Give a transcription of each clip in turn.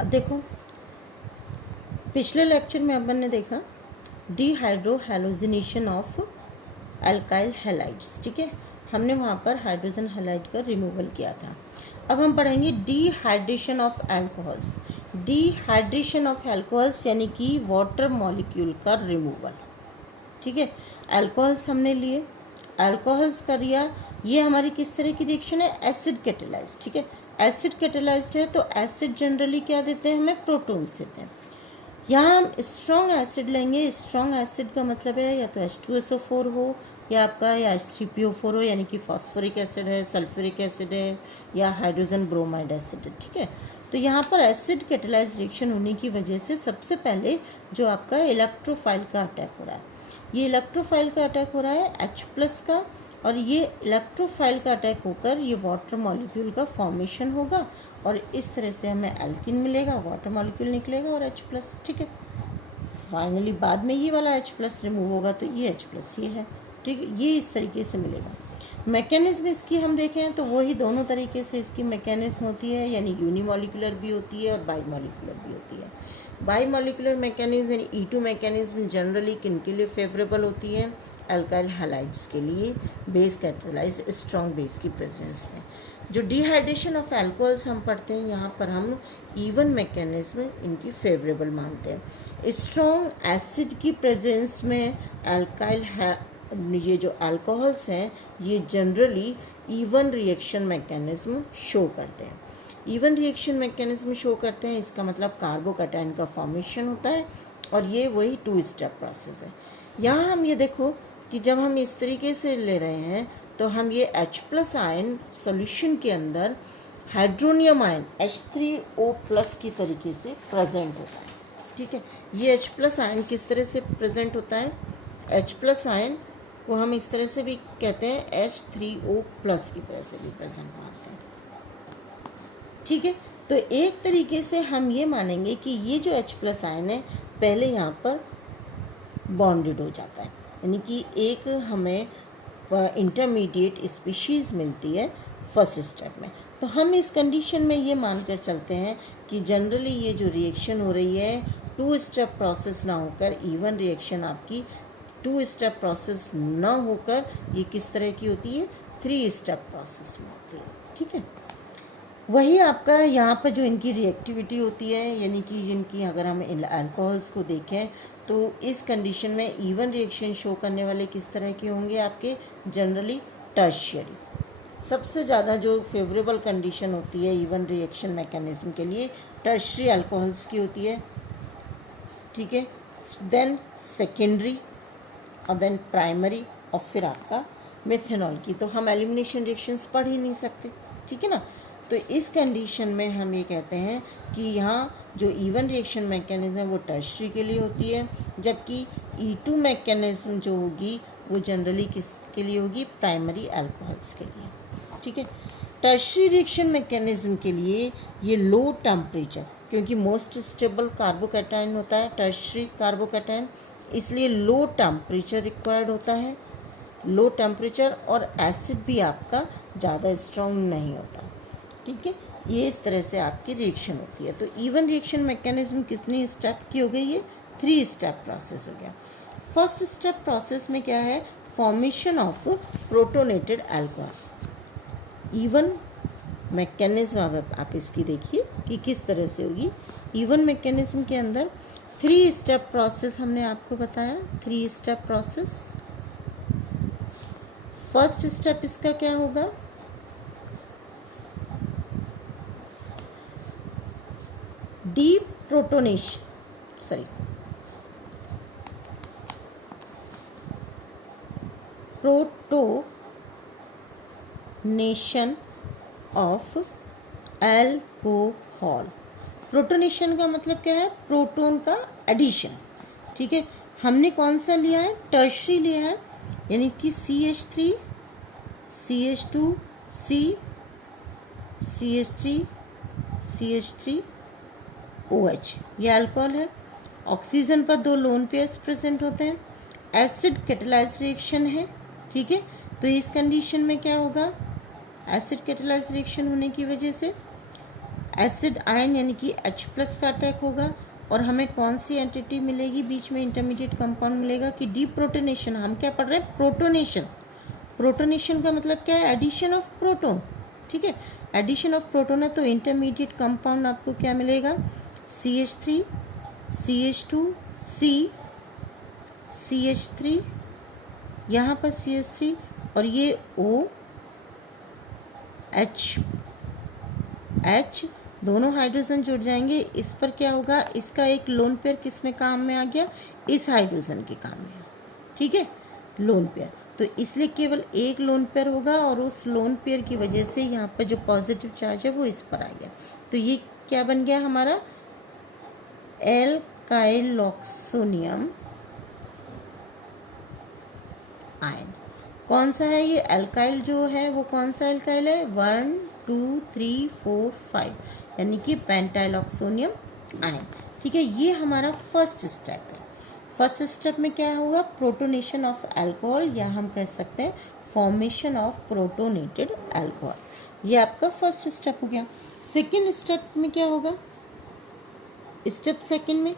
अब देखो, पिछले लेक्चर में अपन ने देखा डीहाइड्रोहैलोजिनेशन ऑफ अल्काइल हैलाइड्स, ठीक है। हमने वहाँ पर हाइड्रोजन हैलाइड का रिमूवल किया था। अब हम पढ़ेंगे dehydration of alcohols. Dehydration of alcohols यानी कि वाटर मॉलिक्यूल का रिमूवल, ठीक है। अल्कोहल्स हमने लिए, अल्कोहल्स का लिया, ये हमारी किस तरह की रिएक्शन है, एसिड कैटेलाइज्ड, ठीक है। एसिड कैटेलाइज्ड है तो एसिड जनरली क्या देते हैं, हमें प्रोटॉन्स देते हैं। यहाँ हम स्ट्रॉन्ग एसिड लेंगे। स्ट्रॉन्ग एसिड का मतलब है या तो H2SO4 हो या आपका या H3PO4 हो, यानी कि फॉस्फोरिक एसिड है, सल्फ्यूरिक एसिड है या हाइड्रोजन ब्रोमाइड एसिड है, ठीक है। तो यहाँ पर एसिड कैटेलाइज्ड रिएक्शन होने की वजह से सबसे पहले जो आपका इलेक्ट्रोफाइल का अटैक हो रहा है, ये इलेक्ट्रोफाइल का अटैक हो रहा है H+ का, और ये इलेक्ट्रोफाइल का अटैक होकर ये वाटर मॉलिक्यूल का फॉर्मेशन होगा और इस तरह से हमें एल्किन मिलेगा, वाटर मॉलिक्यूल निकलेगा और H+, ठीक है। फाइनली बाद में ये वाला H+ रिमूव होगा तो ये H+ ये है, ठीक है। ये इस तरीके से मिलेगा। मैकेनिज्म इसकी हम देखें तो वही दोनों तरीके से इसकी मैकेनिज्म होती है, यानी यूनिमॉलिकुलर भी होती है और बाईमॉलिकुलर भी होती है। बाईमॉलिकुलर मैकेनिज्म यानी E2 मैकेनिज्म जनरली किन के लिए फेवरेबल होती है, अल्काइल हैलाइड्स के लिए, बेस कैटेलाइज्ड स्ट्रॉन्ग बेस की प्रेजेंस में। जो डिहाइड्रेशन ऑफ अल्कोहल्स हम पढ़ते हैं यहाँ पर हम इवन मैकेनिज्म इनकी फेवरेबल मानते हैं। स्ट्रॉन्ग एसिड की प्रेजेंस में अल्काइल ये जो अल्कोहल्स हैं ये generally E one reaction mechanism show करते हैं। इवन रिएक्शन मैकेनिज्म शो करते हैं, इसका मतलब कार्बोकैटायन का फॉर्मेशन होता है और ये वही 2 स्टेप प्रोसेस है। यहाँ हम ये देखो कि जब हम इस तरीके से ले रहे हैं तो हम ये H+ आयन सॉल्यूशन के अंदर हाइड्रोनियम आयन H3O+ की तरीके से प्रेजेंट होता है, ठीक है। ये H+ आयन किस तरह से प्रेजेंट होता है, H+ आयन को हम इस तरह से भी कहते हैं H3O+ की तरह से भी प्रेजेंट मानते हैं, ठीक है। तो एक तरीके से हम ये मानेंगे कि ये जो H+ आयन है पहले यहाँ पर बॉन्डेड हो जाता है, यानी कि एक हमें इंटरमीडिएट स्पीशीज़ मिलती है फर्स्ट स्टेप में। तो हम इस कंडीशन में ये मानकर चलते हैं कि जनरली ये जो रिएक्शन हो रही है 2 स्टेप प्रोसेस ना होकर इवन रिएक्शन आपकी 2 स्टेप प्रोसेस ना होकर ये किस तरह की होती है, 3 स्टेप प्रोसेस में होती है, ठीक है। वही आपका यहाँ पर जो इनकी रिएक्टिविटी होती है, यानी कि जिनकी अगर हम अल्कोहल्स को देखें तो इस कंडीशन में इवन रिएक्शन शो करने वाले किस तरह के होंगे आपके, जनरली टर्शियरी। सबसे ज़्यादा जो फेवरेबल कंडीशन होती है इवन रिएक्शन मैकेनिज्म के लिए टर्शियरी अल्कोहल्स की होती है, ठीक है। देन सेकेंडरी और देन प्राइमरी और फिर आपका मेथनॉल की। तो हम एलिमिनेशन रिएक्शंस पढ़ ही नहीं सकते, ठीक है ना। तो इस कंडीशन में हम ये कहते हैं कि यहाँ जो इवन रिएक्शन मैकेनिज्म है वो टर्शियरी के लिए होती है, जबकि E2 मैकेनिज्म जो होगी वो जनरली किस के लिए होगी, प्राइमरी अल्कोहल्स के लिए, ठीक है। टर्शियरी रिएक्शन मैकेनिज्म के लिए ये लो टेम्परेचर, क्योंकि मोस्ट स्टेबल कार्बोकैटायन होता है टर्शियरी कार्बोकैटायन, इसलिए लो टेम्परेचर रिक्वायर्ड होता है, लो टेम्परेचर, और एसिड भी आपका ज़्यादा स्ट्रॉन्ग नहीं होता, ठीक है। ये इस तरह से आपकी रिएक्शन होती है। तो इवन रिएक्शन मैकेनिज्म कितनी स्टेप की हो गई, ये 3 स्टेप प्रोसेस हो गया। फर्स्ट स्टेप प्रोसेस में क्या है, formation of protonated alcohol. Even mechanism अब आप इसकी देखिए कि किस तरह से होगी। इवन मैकेनिज्म के अंदर 3 स्टेप प्रोसेस हमने आपको बताया, 3 स्टेप प्रोसेस। फर्स्ट स्टेप इसका क्या होगा, प्रोटोनेशन ऑफ अल्कोहल। प्रोटोनेशन का मतलब क्या है, प्रोटोन का एडिशन, ठीक है। हमने कौन सा लिया है, टर्शियरी लिया है, यानी कि CH3 CH2 CH3 CH3 OH, ये अल्कोहल है। ऑक्सीजन पर 2 लोन पेयर्स प्रेजेंट होते हैं। एसिड कैटेलाइज्ड रिएक्शन है, ठीक है। तो इस कंडीशन में क्या होगा, एसिड कैटेलाइज्ड रिएक्शन होने की वजह से एसिड आयन यानी कि H प्लस का अटैक होगा और हमें कौन सी एंटिटी मिलेगी, बीच में इंटरमीडिएट कंपाउंड मिलेगा कि डीप्रोटोनेशन। हम क्या पढ़ रहे हैं, प्रोटोनेशन। प्रोटोनेशन का मतलब क्या है, एडिशन ऑफ प्रोटोन, ठीक है, एडिशन ऑफ प्रोटोन है। तो इंटरमीडिएट कंपाउंड आपको क्या मिलेगा, CH3 CH2 C CH3, यहाँ पर CH3 और ये OH दोनों हाइड्रोजन जुड़ जाएंगे। इस पर क्या होगा, इसका एक लोन पेयर किस में काम में आ गया, इस हाइड्रोजन के काम में, ठीक है, लोन पेयर। तो इसलिए केवल एक लोन पेयर होगा और उस लोन पेयर की वजह से यहाँ पर जो पॉजिटिव चार्ज है वो इस पर आ गया। तो ये क्या बन गया हमारा, एल्काइलॉक्सोनियम आयन। कौन सा है ये एल्काइल, जो है वो कौन सा एल्काइल है, 1 2 3 4 5 यानी कि पेंटाइलॉक्सोनियम आयन, ठीक है। ये हमारा फर्स्ट स्टेप है। फर्स्ट स्टेप में क्या हुआ, प्रोटोनेशन ऑफ अल्कोहल, या हम कह सकते हैं फॉर्मेशन ऑफ प्रोटोनेटेड अल्कोहल। ये आपका फर्स्ट स्टेप हो गया। सेकेंड स्टेप में क्या होगा, स्टेप सेकेंड में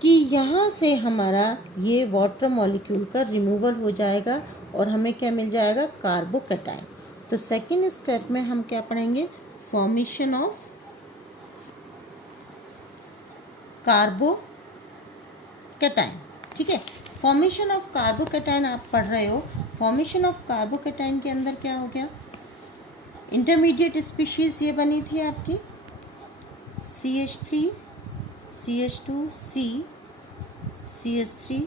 कि यहाँ से हमारा ये वाटर मॉलिक्यूल का रिमूवल हो जाएगा और हमें क्या मिल जाएगा, कार्बोकैटायन। तो सेकेंड स्टेप में हम क्या पढ़ेंगे, फॉर्मेशन ऑफ कार्बोकैटायन, ठीक है। फॉर्मेशन ऑफ कार्बोकैटायन आप पढ़ रहे हो। फॉर्मेशन ऑफ कार्बोकैटायन के अंदर क्या हो गया, इंटरमीडिएट स्पीशीज ये बनी थी आपकी CH3 CH2 C CH3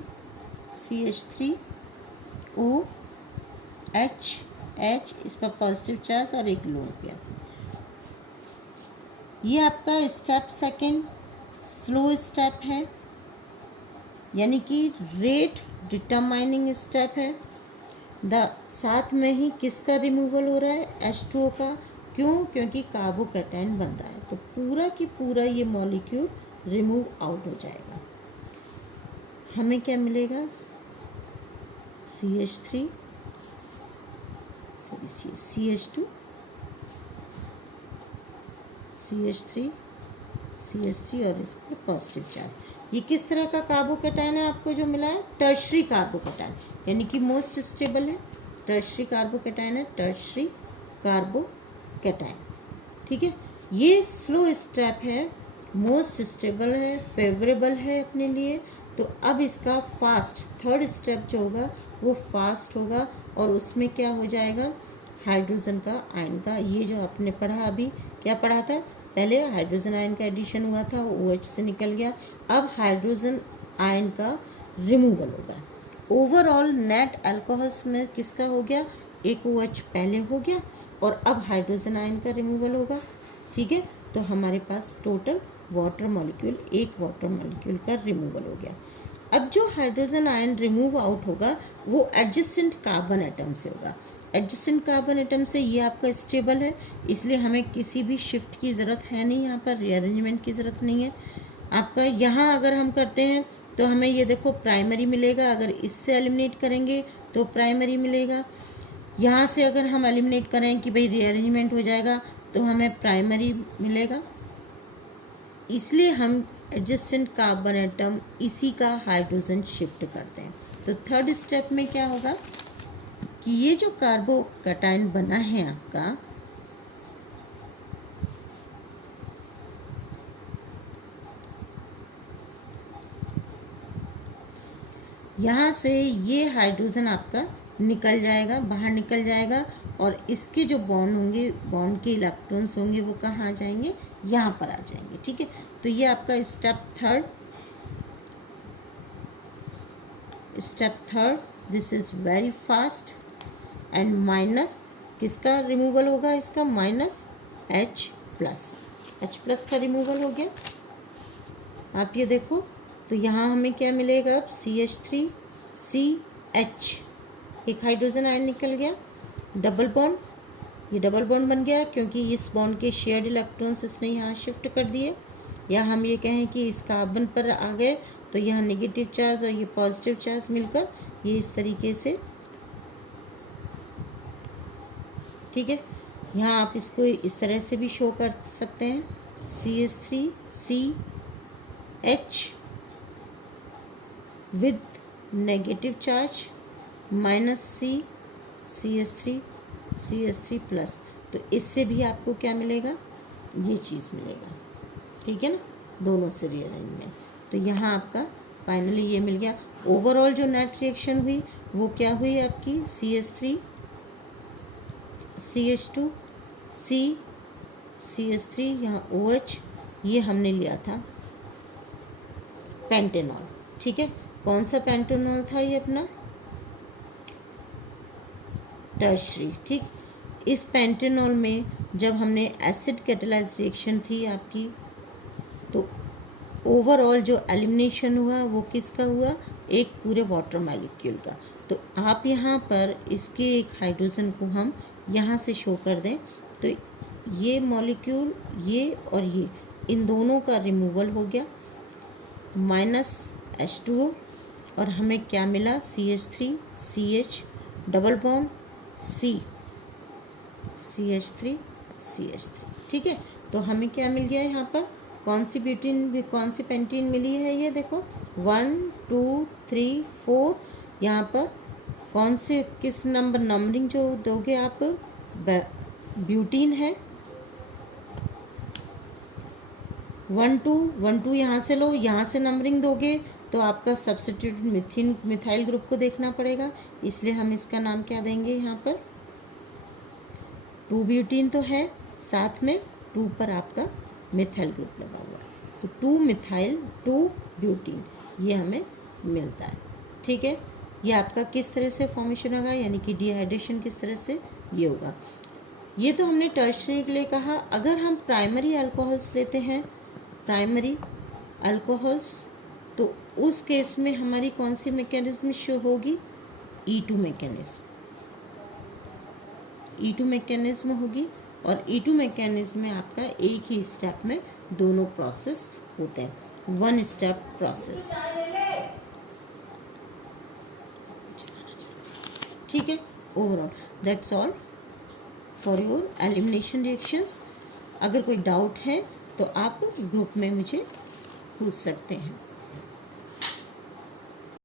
CH3 OH H, इस पर पॉजिटिव चार्ज और एक लोन पेयर। ये आपका स्टेप सेकेंड स्लो स्टेप है, यानी कि रेट डिटरमाइनिंग स्टेप है। साथ में ही किसका रिमूवल हो रहा है, H2O का। क्यों, क्योंकि कार्बोकैटायन बन रहा है। तो पूरा की पूरा ये मॉलिक्यूल रिमूव आउट हो जाएगा। हमें क्या मिलेगा, CH3 CH2 CH3 CH3 और इस पर पॉजिटिव चार्ज। ये किस तरह का कार्बोकैटायन है आपको जो मिला है, टर्शरी कार्बोकैटायन, यानी कि मोस्ट स्टेबल है। टर्शरी कार्बोकैटायन है, टर्शरी कार्बोकैटायन, ठीक है। ये स्लो स्टेप है, मोस्ट स्टेबल है, फेवरेबल है अपने लिए। तो अब इसका फास्ट थर्ड स्टेप जो होगा वो फास्ट होगा और उसमें क्या हो जाएगा, हाइड्रोजन का आयन का, ये जो आपने पढ़ा अभी, क्या पढ़ा था, पहले हाइड्रोजन आयन का एडिशन हुआ था, OH से निकल गया। अब हाइड्रोजन आयन का रिमूवल होगा। ओवरऑल नेट अल्कोहल्स में किसका हो गया, एक OH पहले हो गया और अब हाइड्रोजन आयन का रिमूवल होगा, ठीक है। तो हमारे पास टोटल वाटर मॉलिक्यूल, एक वाटर मॉलिक्यूल का रिमूवल हो गया। अब जो हाइड्रोजन आयन रिमूव आउट होगा वो एडजेसेंट कार्बन एटम से होगा। एडजेसेंट कार्बन एटम से ये आपका स्टेबल है, इसलिए हमें किसी भी शिफ्ट की ज़रूरत है नहीं, यहाँ पर रीअरेंजमेंट की ज़रूरत नहीं है आपका। यहाँ अगर हम करते हैं तो हमें ये देखो प्राइमरी मिलेगा, अगर इससे एलिमिनेट करेंगे तो प्राइमरी मिलेगा। यहाँ से अगर हम एलिमिनेट करें कि भाई रीअरेंजमेंट हो जाएगा तो हमें प्राइमरी मिलेगा। इसलिए हम एडजेसेंट कार्बन एटम इसी का हाइड्रोजन शिफ्ट करते हैं। तो थर्ड स्टेप में क्या होगा कि ये जो कार्बोकैटायन बना है आपका, यहाँ से ये हाइड्रोजन आपका निकल जाएगा, बाहर निकल जाएगा और इसके जो बॉन्ड होंगे, बॉन्ड के इलेक्ट्रॉन्स होंगे वो कहाँ आ जाएंगे, यहाँ पर आ जाएंगे, ठीक है। तो ये आपका step third this is very fast and minus किसका रिमूवल होगा, इसका माइनस H प्लस का रिमूवल हो गया। आप ये देखो तो यहाँ हमें क्या मिलेगा, अब CH3 CH, एक हाइड्रोजन आयन निकल गया, डबल बॉन्ड, ये डबल बॉन्ड बन गया क्योंकि इस बॉन्ड के शेयर्ड इलेक्ट्रॉन्स इसने यहाँ शिफ्ट कर दिए। या हम ये कहें कि इस कार्बन पर आ गए तो यहाँ नेगेटिव चार्ज और ये पॉजिटिव चार्ज मिलकर ये इस तरीके से, ठीक है, यहाँ आप इसको इस तरह से भी शो कर सकते हैं, CH3CH with negative charge -CH3 plus. तो इससे भी आपको क्या मिलेगा, ये चीज़ मिलेगा, ठीक है ना, दोनों से रीअरेंजमेंट। तो यहाँ आपका फाइनली ये मिल गया। ओवरऑल जो नेट रिएक्शन हुई वो क्या हुई आपकी, CH3 CH2 CH3, यहाँ OH, ये हमने लिया था पेंटेनॉल, ठीक है। कौन सा पेंटेनॉल था ये, अपना टर्शरी, ठीक। इस पेंटेनॉल में जब हमने एसिड कैटालाइज रिएक्शन थी आपकी, तो ओवरऑल जो एलिमिनेशन हुआ वो किसका हुआ, एक पूरे वाटर मॉलिक्यूल का। तो आप यहाँ पर इसके एक हाइड्रोजन को हम यहाँ से शो कर दें, तो ये मॉलिक्यूल, ये और ये, इन दोनों का रिमूवल हो गया, -H2O, और हमें क्या मिला, CH3 CH double bond CH3, ठीक है। तो हमें क्या मिल गया यहाँ पर, कौन सी पेंटीन मिली है, ये देखो 1 2 3 4, यहाँ पर कौन से किस नंबरिंग जो दोगे आप, ब्यूटीन है 1 2 यहाँ से लो, यहाँ से नंबरिंग दोगे तो आपका सब्स्टिट्यूट मिथाइल ग्रुप को देखना पड़ेगा, इसलिए हम इसका नाम क्या देंगे, यहाँ पर 2 ब्यूटीन तो है, साथ में 2 पर आपका मिथाइल ग्रुप लगा हुआ है, तो 2 मिथाइल 2 ब्यूटीन ये हमें मिलता है, ठीक है। ये आपका किस तरह से फॉर्मेशन होगा, यानी कि डिहाइड्रेशन किस तरह से ये होगा। ये तो हमने टर्शरी के लिए कहा। अगर हम प्राइमरी अल्कोहल्स लेते हैं, प्राइमरी अल्कोहल्स, तो उस केस में हमारी कौन सी मैकेनिज्म शो होगी, E2 मैकेनिज्म होगी। और E2 मैकेनिज्म में आपका एक ही स्टेप में दोनों प्रोसेस होते हैं, 1 स्टेप प्रोसेस, ठीक है। Overall that's all for your elimination reactions. अगर कोई डाउट है तो आप ग्रुप में मुझे पूछ सकते हैं।